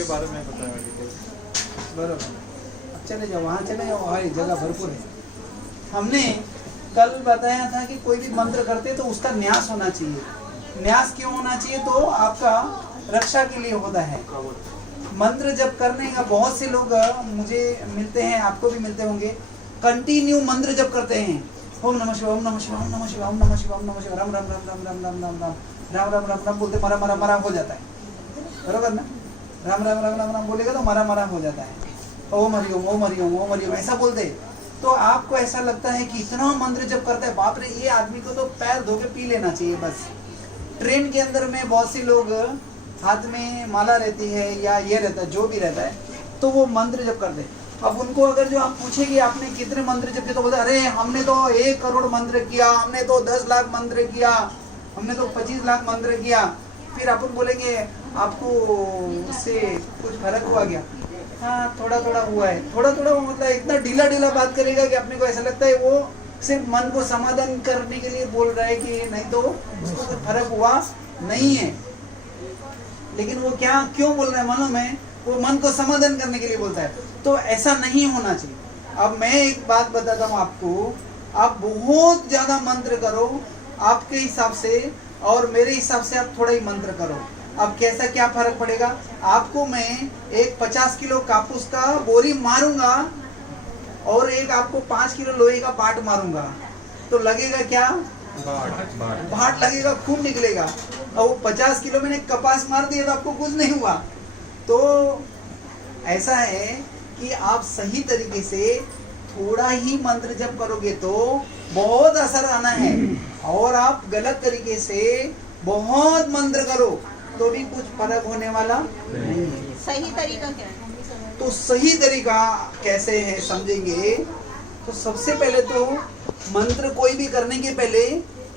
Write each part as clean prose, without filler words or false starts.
उसके बारे में बताया डिटेल। बराबर। चले जाओ, वहाँ चले जाओ, वहाँ जगह भरपूर है। हमने कल बताया था कि कोई भी मंत्र करते तो उसका न्यास होना चाहिए। न्यास क्यों होना चाहिए? तो आपका रक्षा के लिए होता है। मंत्र जब करने का बहुत से लोग मुझे मिलते हैं, आपको भी मिलते होंगे, कंटिन्यू मंत्र जब करते हैं, ओम नमः शिवाय, ओम नमः शिवाय, ओम नमः शिवाय, ओम नमः शिवाय, ओम नमः शिवाय, राम राम राम राम राम राम राम राम राम राम राम राम बोलते मरा मरा मरा हो जाता है, बरोबर ना? राम राम राम राम राम बोलेगा तो मरा मरा हो जाता है। ओम हरिओम, ओम हरिओम, ओम हरिओम ऐसा बोलते, तो आपको ऐसा लगता है कि इतना मंत्र जब करता है, बाप रे, ये आदमी को तो पैर धो के पी लेना चाहिए बस। ट्रेन के अंदर में बहुत सी लोग हाथ में माला रहती है या ये रहता है, जो भी रहता है, तो वो मंत्र जब करते, अब उनको अगर जो आप पूछेंगे आपने कितने मंत्र जब किए, तो बोलते अरे हमने तो 1 करोड़ मंत्र किया, हमने तो 10 लाख मंत्र किया, हमने तो 25 लाख मंत्र किया। फिर अपन बोलेंगे आपको उससे कुछ फर्क हुआ क्या? हाँ थोड़ा थोड़ा हुआ है। थोड़ा थोड़ा मतलब इतना ढीला ढीला बात करेगा कि अपने को ऐसा लगता है वो सिर्फ मन को समाधान करने के लिए बोल रहा है, कि नहीं तो उसको कुछ फर्क हुआ नहीं है। लेकिन वो क्या क्यों बोल रहा है मालूम है? वो मन को समाधान करने के लिए बोलता है। तो ऐसा नहीं होना चाहिए। अब मैं एक बात बताता हूँ आपको, आप बहुत ज्यादा मंत्र करो आपके हिसाब से, और मेरे हिसाब से आप थोड़ा ही मंत्र करो। अब कैसा क्या फर्क पड़ेगा? आपको मैं एक 50 किलो कापूस का बोरी मारूंगा और एक आपको 5 किलो लोहे का बाट मारूंगा, तो लगेगा क्या? बाट लगेगा, खून निकलेगा। और वो 50 किलो मैंने कपास मार दिया तो आपको कुछ नहीं हुआ। तो ऐसा है कि आप सही तरीके से थोड़ा ही मंत्र जब करोगे तो बहुत असर आना है, और आप गलत तरीके से बहुत मंत्र करो तो भी कुछ फर्क होने वाला नहीं है। सही तरीका क्या है? तो सही तरीका कैसे है समझेंगे। तो सबसे पहले तो मंत्र कोई भी करने के पहले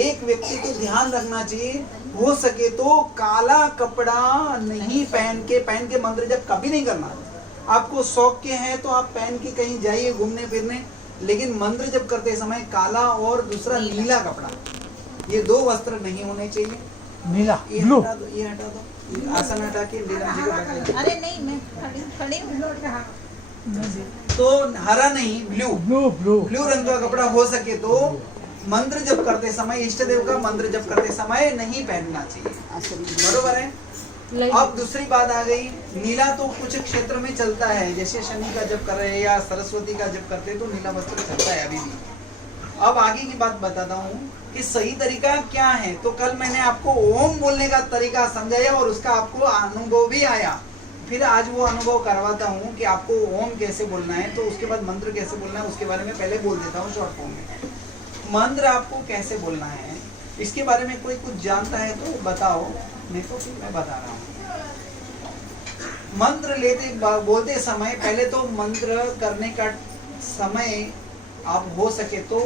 एक व्यक्ति को ध्यान रखना चाहिए, हो सके तो काला कपड़ा नहीं पहन के मंत्र जब कभी नहीं करना। आपको शौक के हैं तो आप पहन के कहीं जाइए घूमने फिरने, लेकिन मंत्र जब करते समय काला और दूसरा नीला कपड़ा, ये 2 वस्त्र नहीं होने चाहिए। नीला, ये ब्लू, हटा दो, ये हटा दो, आसन हटा के नीलम जी को बैठा। अरे नहीं, मैं खड़ी हूँ। तो हरा नहीं, ब्लू ब्लू ब्लू ब्लू रंग का कपड़ा हो सके तो मंत्र जब करते समय, इष्ट देव का मंत्र जब करते समय नहीं पहनना चाहिए, बरोबर है? अब दूसरी बात आ गई, नीला तो कुछ क्षेत्र में चलता है, जैसे शनि का जब कर रहे हैं या सरस्वती का जब करते हैं तो नीला वस्त्र चलता है अभी भी। अब आगे की बात बताता हूँ कि सही तरीका क्या है। तो कल मैंने आपको ओम बोलने का तरीका समझाया और उसका आपको अनुभव भी आया। फिर आज वो अनुभव करवाता हूँ कि आपको ओम कैसे बोलना है, तो उसके बाद मंत्र कैसे बोलना है उसके बारे में पहले बोल देता हूँ शॉर्ट फॉर्म में। मंत्र आपको कैसे बोलना है इसके बारे में कोई कुछ जानता है तो बताओ, नहीं तो फिर मैं बता रहा हूँ। मंत्र बोलते समय पहले तो मंत्र करने का समय आप हो सके तो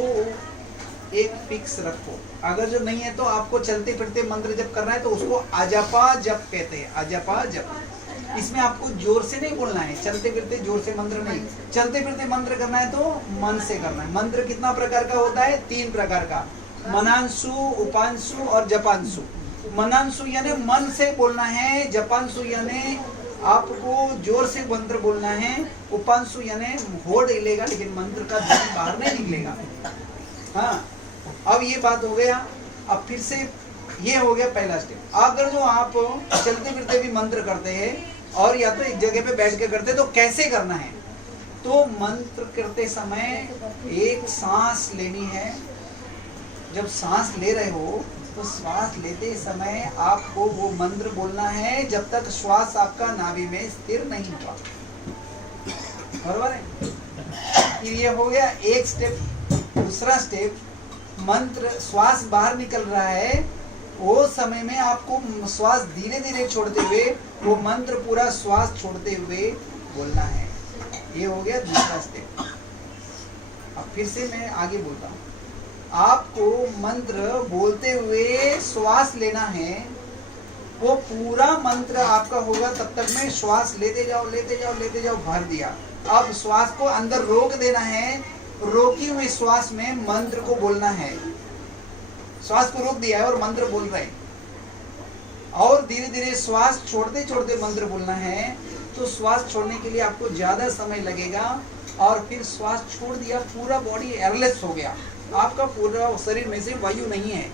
एक फिक्स रखो। अगर जो नहीं है तो आपको चलते फिरते मंत्र जप करना है तो उसको अजपा जप कहते हैं, अजपा जप। इसमें आपको जोर से नहीं बोलना है, चलते फिरते जोर से मंत्र नहीं। चलते फिरते मंत्र करना है तो मन से करना है। मंत्र कितना प्रकार का होता है? 3 प्रकार का, मनांशु, उपांशु और जपांशु। मनांशु यानी मन से बोलना है, जपांशु यानी आपको जोर से मंत्र बोलना है, उपांशु यानी होड़ हिलेगा लेकिन मंत्र का ध्वनि बाहर नहीं निकलेगा। हाँ, अब ये बात हो गया। अब फिर से ये हो गया पहला स्टेप। अगर जो आप चलते फिरते भी मंत्र करते हैं और या तो एक जगह पे बैठ के करते तो कैसे करना है? तो मंत्र करते समय एक सांस लेनी है। जब सांस ले रहे हो तो श्वास लेते समय आपको वो मंत्र बोलना है जब तक श्वास आपका नाभि में स्थिर नहीं हुआ, बरोबर है? फिर ये हो गया एक स्टेप। दूसरा स्टेप, मंत्र श्वास बाहर निकल रहा है वो समय में आपको श्वास धीरे धीरे छोड़ते हुए वो मंत्र पूरा श्वास छोड़ते हुए बोलना है। ये हो गया दूसरा स्टेप। अब फिर से मैं आगे बोलता हूँ। आपको मंत्र बोलते हुए श्वास लेना है, वो पूरा मंत्र आपका होगा तब तक में श्वास लेते जाओ लेते जाओ लेते जाओ, भर दिया। अब श्वास को अंदर रोक देना है, रोकी हुई श्वास में मंत्र को बोलना है। श्वास को रोक दिया है और मंत्र बोल रहे हैं, और धीरे धीरे श्वास छोड़ते छोड़ते मंत्र बोलना है। तो श्वास छोड़ने के लिए आपको ज्यादा समय लगेगा, और फिर श्वास छोड़ दिया, पूरा बॉडी एयरलेस हो गया, आपका पूरा शरीर में से वायु नहीं है।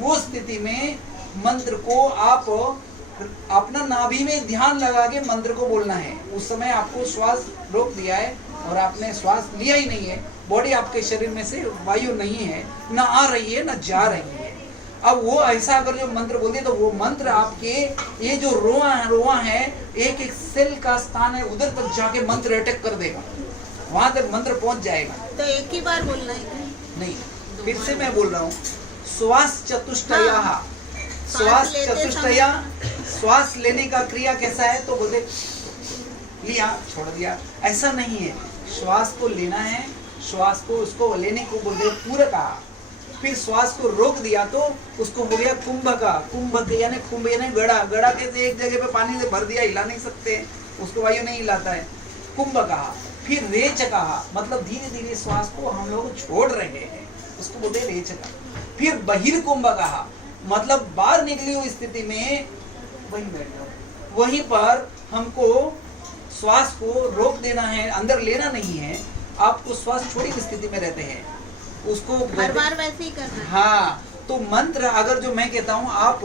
वो स्थिति में मंत्र को आप अपना नाभि में ध्यान लगा के मंत्र को बोलना है। उस समय आपको श्वास रोक दिया है और आपने श्वास लिया ही नहीं है, बॉडी आपके शरीर में से वायु नहीं है, ना आ रही है ना जा रही है। अब वो ऐसा अगर जो मंत्र बोल दिए तो वो मंत्र आपके ये जो रोआ है एक एक सेल का स्थान है, उधर तक जाके मंत्र अटैक कर देगा, वहां तक मंत्र पहुंच जाएगा। तो एक ही बार बोलना है क्या? नहीं, फिर से मैं बोल रहा हूँ, श्वास चतुष्टया, श्वास चतुष्टया, श्वास लेने का क्रिया कैसा है तो बोलते लिया छोड़ दिया, ऐसा नहीं है। श्वास को लेना है, श्वास को उसको लेने को बोलते पूरक, फिर श्वास को रोक दिया तो उसको हो गया कुंभक। कुंभक यानी कुंभ यानी गड़ा, गड़ा कैसे एक जगह पे पानी से भर दिया, हिला नहीं सकते, उसको वायु नहीं हिलाता है, कुंभक। फिर रेचक, मतलब धीरे धीरे श्वास को हम लोग छोड़ रहे हैं, उसको बोलते हैं रेचक। फिर बहिर्कुंभक, मतलब बाहर निकली हुई स्थिति में वहीं बैठ जाओ, वहीं पर हमको श्वास को रोक देना है, अंदर लेना नहीं है, आपको श्वास छोड़ी हुई स्थिति में रहते हैं, उसको हर बार वैसे ही करना है। हाँ, तो मंत्र अगर जो मैं कहता हूँ आप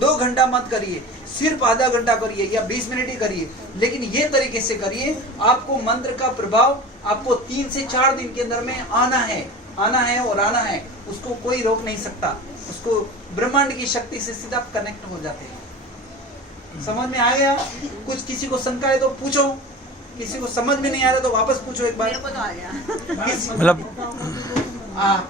2 घंटा मत करिए, सिर्फ आधा घंटा करिए या 20 मिनट ही करिए, लेकिन ये तरीके से करिए, आपको मंत्र का प्रभाव आपको 3 से 4 दिन के अंदर में आना है और आना है, उसको कोई रोक नहीं सकता, उसको ब्रह्मांड की शक्ति से सीधा कनेक्ट हो जाते हैं। समझ में आ गया? कुछ किसी को शंका है तो पूछो, किसी को समझ में नहीं आ रहा तो वापस पूछो एक बार। मेरे को तो आ गया। मतलब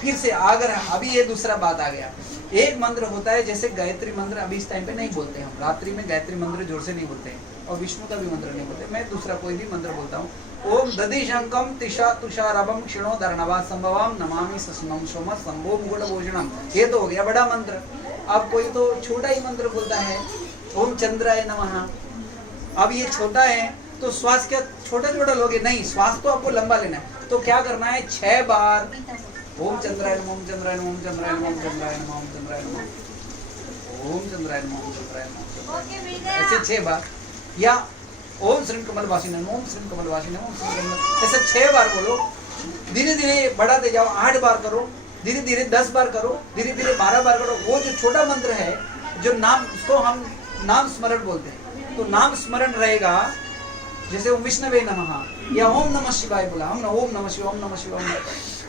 फिर से अगर अभी ये दूसरा बात आ गया, एक मंत्र होता है जैसे गायत्री मंत्र, अभी इस टाइम पे नहीं बोलते हम, रात्रि में गायत्री मंत्र जोर से नहीं बोलते हैं, और विष्णु का भी मंत्र नहीं बोलते, मैं दूसरा कोई भी मंत्र बोलता हूँ। ओम दधिशंकम तिशा तुषारभम क्षिणो धर्णवा संभवम नमामि सस्मम सोम संभो मुकुट भूषणम, ये तो हो गया बड़ा मंत्र। अब कोई तो छोटा ही मंत्र बोलता है, ओम चंद्राय नमः। अब ये छोटा है तो श्वास क्या छोटा छोटा लोगे? नहीं, श्वास तो आपको लंबा लेना है, तो क्या करना है 6 बार ओम चंद्राय नमः, ओम चंद्राय नमः, ओम चंद्राय नमः, ओम चंद्राय नमः, ओम चंद्राय नमः, ओम चंद्राय नमः, ओम चंद्राय नमः, ऐसे 6 बार, या ओम श्री कमलवासिनी नमः, ओम श्री कमलवासिनी नमः, ओम श्री कमल, ऐसे 6 बार बोलो। धीरे धीरे बढ़ाते जाओ, 8 बार करो, धीरे धीरे 10 बार करो, धीरे धीरे 12 बार करो। वो जो छोटा मंत्र है, जो नाम, उसको हम नाम स्मरण बोलते हैं, तो नाम स्मरण रहेगा, जैसे ओम विष्णवे नमः या ओम नमः शिवाय बोला, हम ओम नमः शिवाय, ओम नमः शिवाय,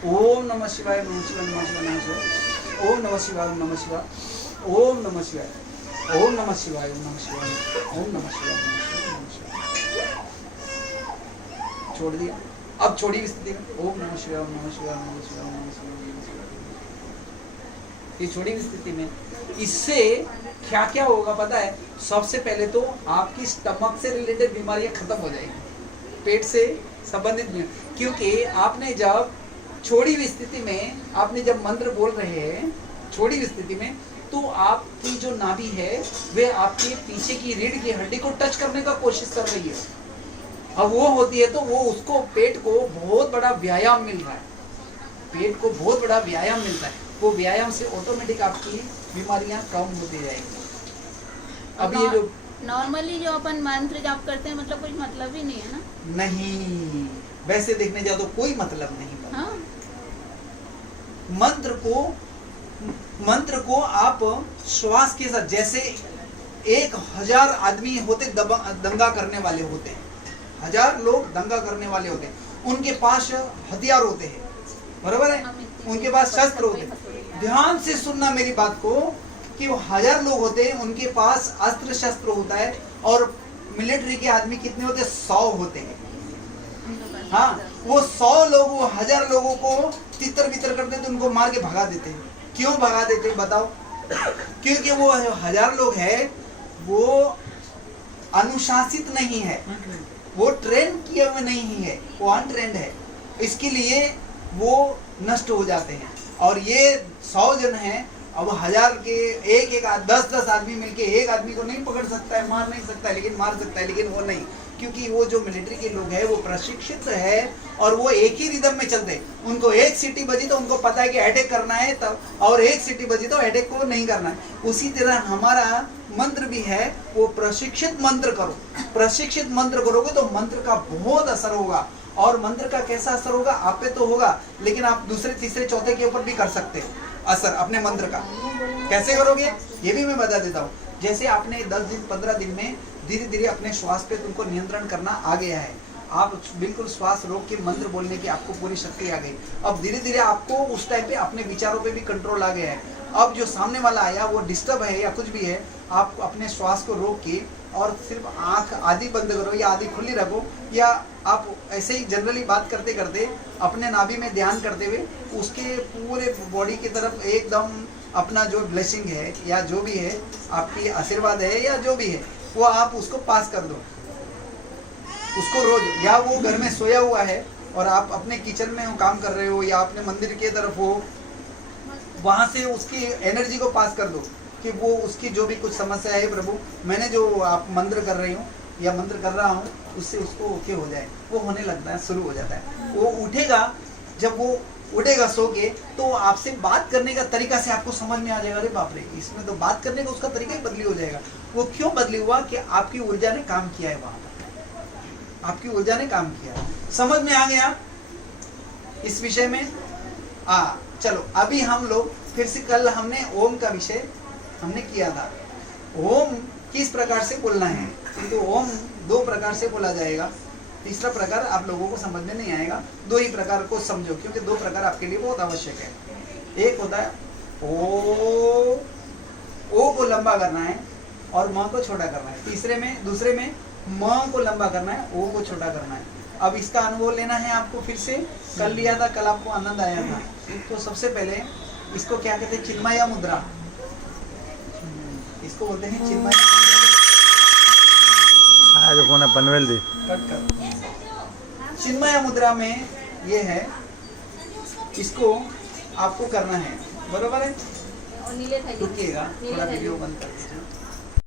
ओम नमः शिवाय, नमः शिवाय, नमः शिवाय, नमः शिवाय, ओम नमः शिवाय, ओम नमः शिवाय, ओम नमः शिवाय, ओम नमः शिवाय, ओम नमः शिवाय, ओम नमः शिवाय, ओम नमः शिवाय, छोड़ दिया। अब छोड़ी स्थिति में ओम नमः शिवाय, ओम नमः शिवाय, ओम नमः शिवाय, ओम नमः शिवाय, ओम नमः शिवाय, ये छोड़ी हुई स्थिति में इससे क्या क्या होगा पता है? सबसे पहले तो आपकी स्टमक से रिलेटेड बीमारियां खत्म हो जाएगी, पेट से संबंधित, क्योंकि आपने जब छोड़ी हुई स्थिति में, आपने जब मंत्र बोल रहे हैं छोड़ी हुई स्थिति में, तो आपकी जो नाभि है वे आपके पीछे की रीढ़ की हड्डी को टच करने का कोशिश कर रही है। अब वो होती है तो वो उसको पेट को बहुत बड़ा व्यायाम मिल रहा है, पेट को बहुत बड़ा व्यायाम मिलता है, वो व्यायाम से ऑटोमेटिक आपकी बीमारियां कम होती जाएगी। अब ये जो नॉर्मली जो अपन मंत्र जाप करते हैं, मतलब कुछ मतलब ही नहीं है ना? नहीं, वैसे देखने जाओ तो कोई मतलब नहीं। हाँ? मंत्र को आप श्वास के साथ, जैसे 1000 आदमी होते दंगा करने वाले होते हैं, 1000 लोग दंगा करने वाले होते हैं, उनके पास हथियार होते हैं, बराबर है, उनके पास शस्त्र होते हैं। ध्यान से सुनना मेरी बात को, कि वो 1000 लोग होते हैं, उनके पास अस्त्र शस्त्र होता है, और मिलिट्री के आदमी कितने होते हैं? 100 होते हैं। हाँ, वो 100 लोग वो 1000 लोगों को तितर बितर करते थे, उनको मार के भगा देते। क्यों भगा देते बताओ? क्योंकि वो 1000 लोग हैं, वो अनुशासित नहीं है, वो ट्रेन किए हुए नहीं है, वो अनट्रेंड है, इसके लिए वो नष्ट हो जाते हैं। और ये 100 जन हैं, अब 1000 के एक 10 आदमी मिलके एक आदमी को नहीं पकड़ सकता है, मार नहीं सकता है, लेकिन मार सकता है, लेकिन वो नहीं, क्योंकि वो जो मिलिट्री के लोग हैं वो प्रशिक्षित है, और वो एक ही रिदम में चलते हैं। उनको एक सीटी बजी तो उनको पता है कि अटैक करना है तब, और एक सीटी बजी तो अटैक को नहीं करना है। उसी तरह हमारा मंत्र भी है वो प्रशिक्षित मंत्र करो। प्रशिक्षित मंत्र करोगे तो मंत्र का बहुत असर होगा। और मंत्र का कैसा असर होगा आप पे तो होगा, लेकिन आप दूसरे तीसरे चौथे के ऊपर भी कर सकते हो असर अपने मंत्र का। कैसे करोगे ये भी मैं बता देता हूँ। जैसे आपने 10 दिन 15 दिन में धीरे धीरे अपने श्वास पे तुमको नियंत्रण करना आ गया है, आप बिल्कुल श्वास रोक के मंत्र बोलने की आपको पूरी शक्ति आ गई। अब धीरे धीरे आपको उस टाइम पे अपने विचारों पे भी कंट्रोल आ गया है। अब जो सामने वाला आया वो डिस्टर्ब है या कुछ भी है, आप अपने श्वास को रोक के और सिर्फ आंख आधी बंद करो या आधी खुली रखो, या आप ऐसे ही जनरली बात करते करते अपने नाभि में ध्यान करते हुए उसके पूरे बॉडी की तरफ एकदम अपना जो ब्लेसिंग है या जो भी है आपकी आशीर्वाद है या जो भी है वो आप उसको पास कर दो उसको रोज। या वो घर में सोया हुआ है और आप अपने किचन में काम कर रहे हो या अपने मंदिर की तरफ हो, वहां से उसकी एनर्जी को पास कर दो कि वो उसकी जो भी कुछ समस्या है प्रभु मैंने जो आप मंत्र कर रही हूँ या मंत्र कर रहा हूँ उससे उसको ओके हो जाए। वो होने लगता है, शुरू हो जाता है। वो उठेगा, जब वो उठेगा सो के तो आपसे बात करने का तरीका से आपको समझ में आ जाएगा, अरे बाप रे इसमें तो बात करने का उसका तरीका ही बदली हो जाएगा। वो क्यों बदली हुआ कि आपकी ऊर्जा ने काम किया है, वहां पर आपकी ऊर्जा ने काम किया। समझ में आ गया इस विषय में? चलो अभी हम लोग फिर से, कल हमने ओम का विषय हमने किया था। ओम किस प्रकार से बोलना है, तो ओम 2 प्रकार से बोला जाएगा। तीसरा प्रकार आप लोगों को समझ में नहीं आएगा, 2 ही प्रकार को समझो क्योंकि 2 प्रकार आपके लिए बहुत आवश्यक है। एक होता है ओ को लंबा करना है और म को छोटा करना है। दूसरे में म को लंबा करना है, ओ को छोटा करना है। अब इसका अनुभव लेना है आपको, फिर से कल लिया था, कल आपको आनंद आया था। तो सबसे पहले इसको क्या कहते हैं, चिन्मय मुद्रा, इसको बोलते हैं चिन्मय। पनवेल दी चिन्मय मुद्रा में ये है, इसको आपको करना है, बरोबर है? और नीले थैली रुकिएगा, थोड़ा नीले वीडियो बंद कर दीजिए।